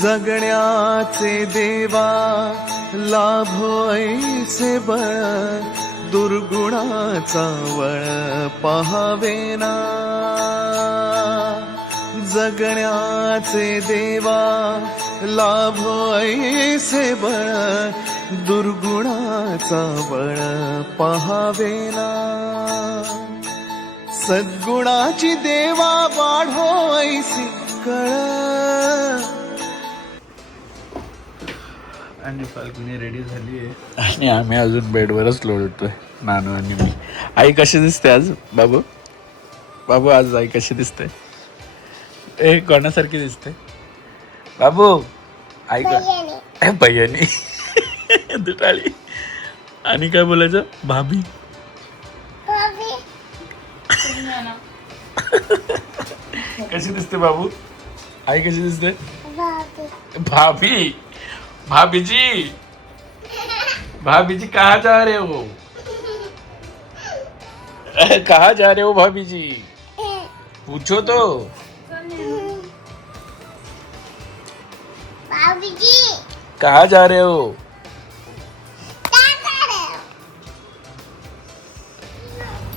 जगण्याचे देवा लाभो ऐसे बळ, दुर्गुणाचा वळ पहावेना. जगण्याचे देवा लाभो ऐसे बळ, दुर्गुणाचा बळ पहावेना. सद्गुणाची देवा वाढो ऐसी कळ. आणि फाल्गुनी रेडी झाली आहे आणि आम्ही अजून बेडवरच लोळतोय, नानू आणि मी. आई कशी दिसते आज बाबू? बाबू आज आई कशी दिसते? ए कोणासारखी दिसते बाबू? आई का भैयानी दुटाळी. आणि काय बोलायचं? भाभी. कशी दिसते बाबू? आई कशी दिसते? भाभी. भाभी जी, भाभी जी कहाँ जा रहे हो? कहाँ जा रहे हो भाभी जी? पूछो तो. भाभी जी कहाँ जा रहे हो?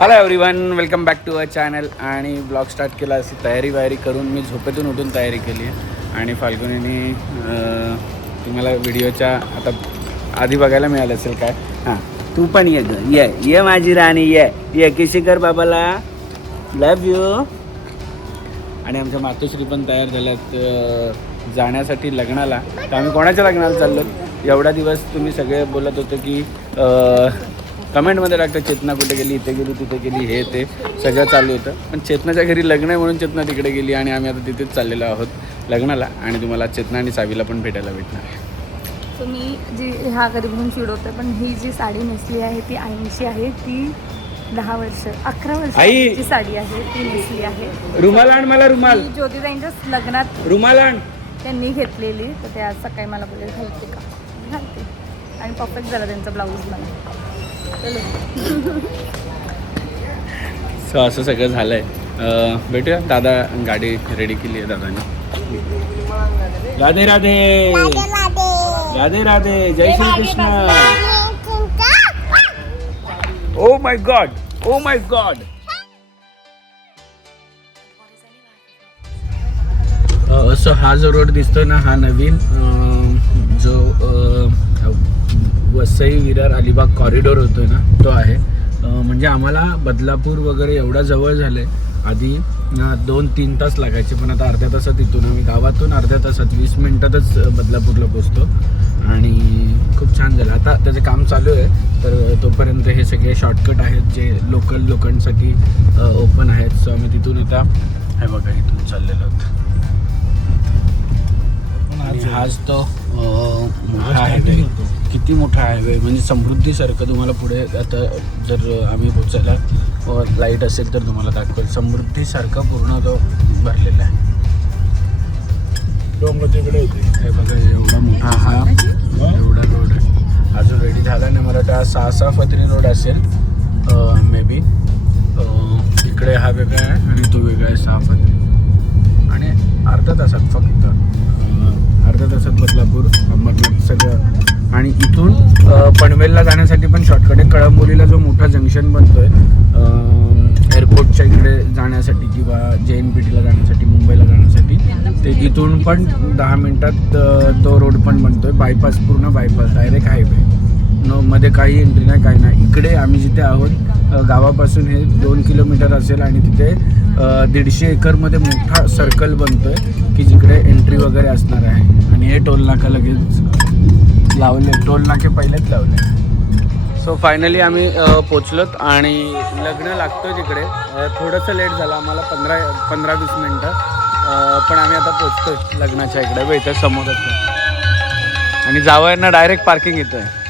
Hello everyone, welcome back to our channel. आणि ब्लॉग स्टार्ट केला, अशी तयारी वायरी करून मी झोपेतून उठून तयारी केली आहे. आणि फाल्गुनीने तुम्हाला व्हिडिओच्या आता आधी बघायला मिळालं असेल काय. हां, तू पण ये ग, ये माझी राणी, ये किशी कर बाबाला, लव यू. आणि आमच्या मातोश्री पण तयार झाल्यात जाण्यासाठी लग्नाला. तर आम्ही कोणाच्या लग्नाला चाललो? एवढा दिवस तुम्ही सगळे बोलत होतो की कमेंटमध्ये टाकतं चेतना कुठे गेली, इथे गेली, तिथे गेली, हे ते सगळं चालू होतं. पण चेतनाच्या घरी लग्न आहे म्हणून चेतना तिकडे गेली आणि आम्ही आता तिथेच चाललेलो आहोत लग्नाला. आणि तुम्हाला चेतना आणि सावीला पण भेटायला भेटणार आहे. तुम्ही जी ह्या घरी म्हणून चिडवते, पण ही जी साडी नेसली आहे ती आईची आहे. ती 10 वर्ष 11 वर्षाची साडी आहे, ती नेसली आहे. रुमाल आण मला, रुमाल. ज्योतिताईंच्याच लग्नात रुमाल आण. त्यांनी घेतलेली, तर ते आज सकाळी मला बोलले घालते का, घालते. आणि परफेक्ट झाला त्यांचा ब्लाऊज मला. सो असं सगळं झालं आहे. भेटूया. दादा गाडी रेडी केली आहे दादाने. राधे राधे, राधे राधे, जय Shri Krishna. Oh my God, oh my God. So हा जो रोड दिसतोय ना, हा नवीन जो वसई विरार अलिबाग कॉरिडॉर होतोय ना, तो आहे. म्हणजे आम्हाला बदलापूर वगैरे एवढा जवळ झाले. आधी 2-3 तास लागायचे, पण आता अर्ध्या तासात इथून आम्ही गावातून अर्ध्या तासात 20 मिनिटातच बदलापूरला पोचतो. आणि खूप छान झालं. आता त्याचं काम चालू आहे, तर तोपर्यंत हे सगळे शॉर्टकट आहेत जे लोकल लोकांसाठी ओपन आहेत. सो आम्ही तिथून आता हे बघा इथून चाललेलो आहोत. हाच तो मोठा हायवे, किती मोठा हायवे, म्हणजे समृद्धीसारखं तुम्हाला पुढे आता जर आम्ही पोचायला लाईट असेल तर तुम्हाला दाखवेल. समृद्धीसारखा पूर्ण तो भरलेला आहे. हे बघा एवढा मोठा हा एवढा रोड आहे. अजून रेडी झाला नाही. मला वाटतं 6 फत्री रोड असेल मे बी. इकडे हा वेगळा आहे आणि तो वेगळा आहे 6 फत्री. आणि अर्ध्या तासात, फक्त अर्ध्या तासात बदलापूर, अंबरनाथ सगळं. आणि इथून पनवेलला जाण्यासाठी पण शॉर्टकट आहे. कळंबोलीला जो मोठा जंक्शन बनतोय एअरपोर्टच्या इकडे जाण्यासाठी किंवा JNPTला जाण्यासाठी, मुंबईला जाण्यासाठी, ते इथून पण 10 मिनिटात तो रोड पण बनतोय. बायपास, पूर्ण बायपास, डायरेक्ट हायवे, मध्ये काही एंट्री नाही, काही नाही. इकडे आम्ही जिथे आहोत गावापासून हे 2 किलोमीटर असेल आणि तिथे 150 एकरमध्ये मोठा सर्कल बनतोय की जिकडे एंट्री वगैरे असणार आहे. आणि हे टोल नाका लगेच लावले, टोल नाके पहिलेच लावले. सो फायनली आम्ही पोचलोत आणि लग्न लागतोय तिकडे. थोडंसं लेट झालं आम्हाला, 15-20 मिनटं, पण आम्ही आता पोचतोय लग्नाच्या इकडे. इथं समोरच आणि जावयांना डायरेक्ट पार्किंग येतं आहे.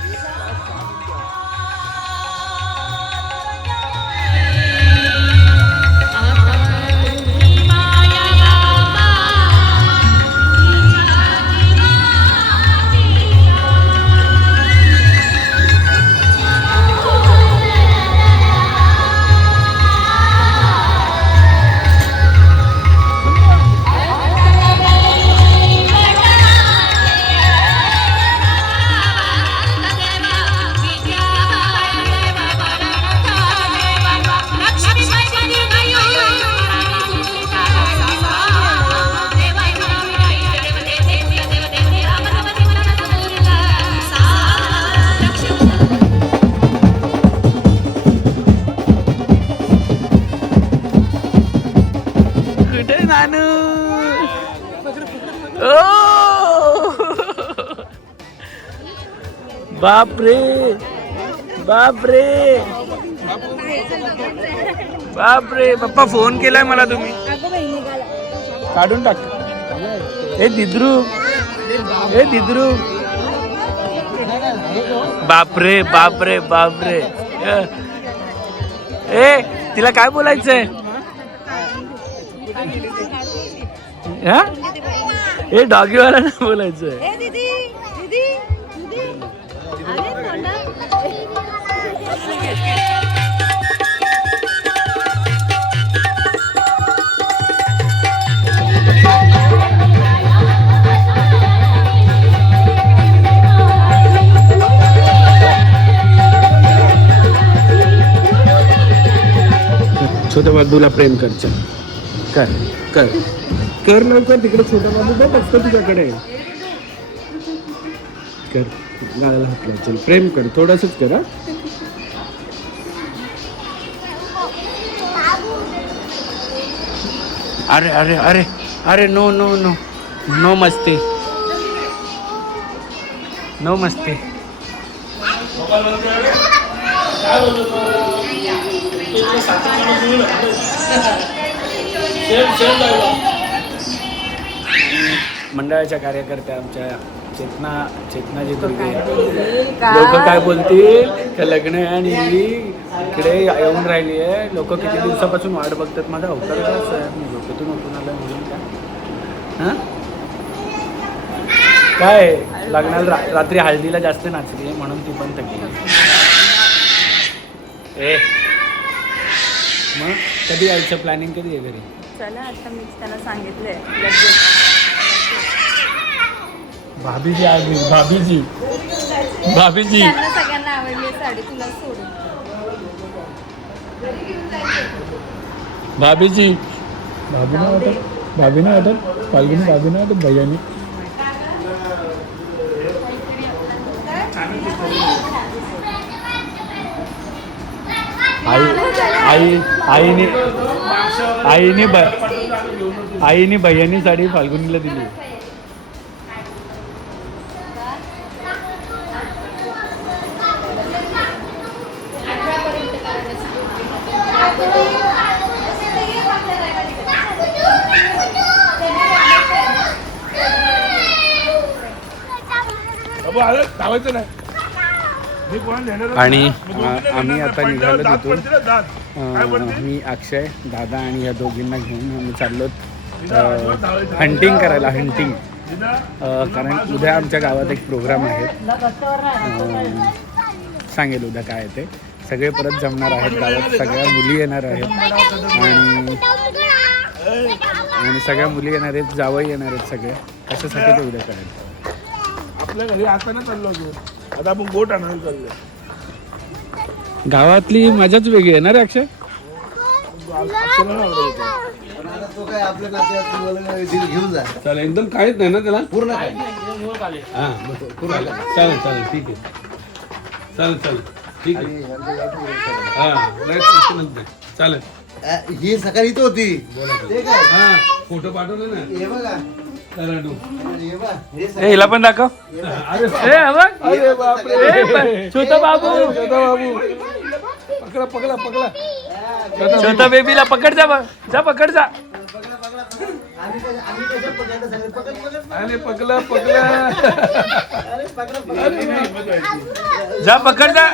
बापरे बापरे बापरे. पप्पा फोन केलाय मला तुम्ही. काढून टाक. ए दिद्रू ए दिद्रू. बापरे बापरे बापरे. ए तिला काय बोलायचंय. हे डॉगीवाला नाही बोलायचंय. छोट्या बाबूला प्रेम कर. चल कर कर कर लवकर. तिकडे छोटा बाबू बघ बघतो तुझ्याकडे. कर गाळाला हात लाव. चल प्रेम कर. थोडंसंच कर. अरे अरे अरे अरे नो नो नो नो मस्ती नो मस्ती. मंडळाच्या कार्यकर्त्या आमच्या चेतना जी लोक काय बोलतील. त्या लग्न आहे आणि ही इकडे येऊन राहिली आहे. लोक किती दिवसापासून वाट बघतात. माझा अवतार कसं आहे. मी झोपेतून उठून आलं म्हणून काय. हां काय लग्नाला रात्री हळदीला जास्त नाचली आहे म्हणून ती पण थकली. ए मग कधी यायचं प्लॅनिंग कधी आहे घरी. चला आता मी त्याला सांगितलंय. भाभीजी आली. भाभीजी भाभीजी त्यांना सगळ्यांना आवडली साडी तुला सोडून. भाभीजी भाभी नाही वाटत. भाभी नाही वाटत. फाल्गुनी भाभी नाही वाटत. भैयानी आईने भैयानी साडी फाल्गुनीला दिली. आणि आम्ही आता निघालो तिथून. मी अक्षय दादा आणि या दोघींना घेऊन आम्ही चाललो हंटिंग करायला. हंटिंग कारण उद्या आमच्या गावात एक प्रोग्राम आहे. सांगेल उद्या काय ते. सगळे परत जमणार आहेत गावात. सगळ्या मुली येणार आहेत आणि सगळ्या मुली येणार आहेत. जावई येणार आहेत सगळे. कशासाठी ते उद्या करायचं. आपल्या घरी आता ना चाललो होतो. आता आपण गोट आणायला चाललो. गावातली मजाच वेगळी आहे ना रे अक्षय. चल एकदम काहीच नाही ना त्याला पूर्ण. हां चालेल चालेल ठीक आहे. चालेल चालेल ठीक आहे. हां चालेल. ही सकाळी इथं होती. हां फोटो पाठवले ना. हिला पण दाखव. अरे बापरे. छोटा बाबू छोटा बाबू पकडा पकडा पकडा. छोटा बेबीला पकड. जा पकड जा. अरे पकडा पकडा. जा पकड जा.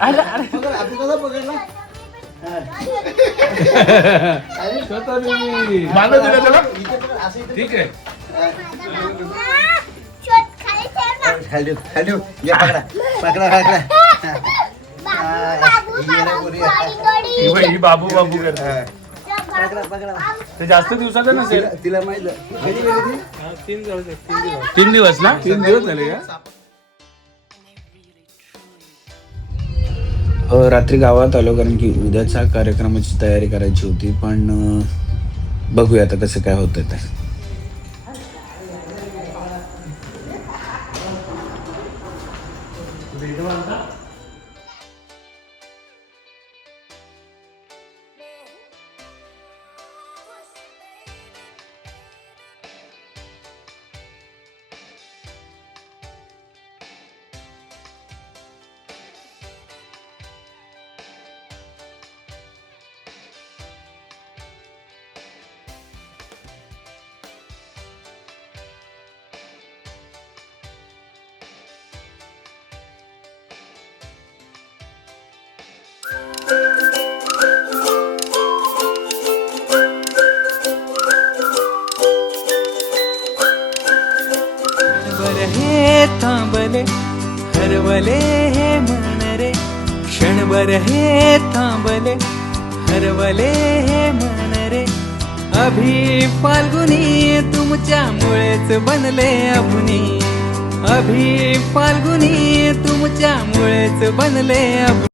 अरे अरे छोटा बेबी बांधा दिला त्याला. ठीक आहे. ही बाबू बाबू करते. ते जास्त दिवसाचं नसेल. तिला माहिती 3 दिवस ना. 3 दिवस झाले का. रात्री गावात आलो कारण की उद्याच्या कार्यक्रमाची तयारी करायची होती. पण बघूया आता कसं काय होतं ते. क्षणभर हे थांबले हरवले हे मन रे क्षणभर हे थांबले हरवले हे मन रे अभि फाल्गुनी तुमच्यामुळेच बनले अभुनी अभि फाल्गुनी तुमच्यामुळेच बनले अभुनी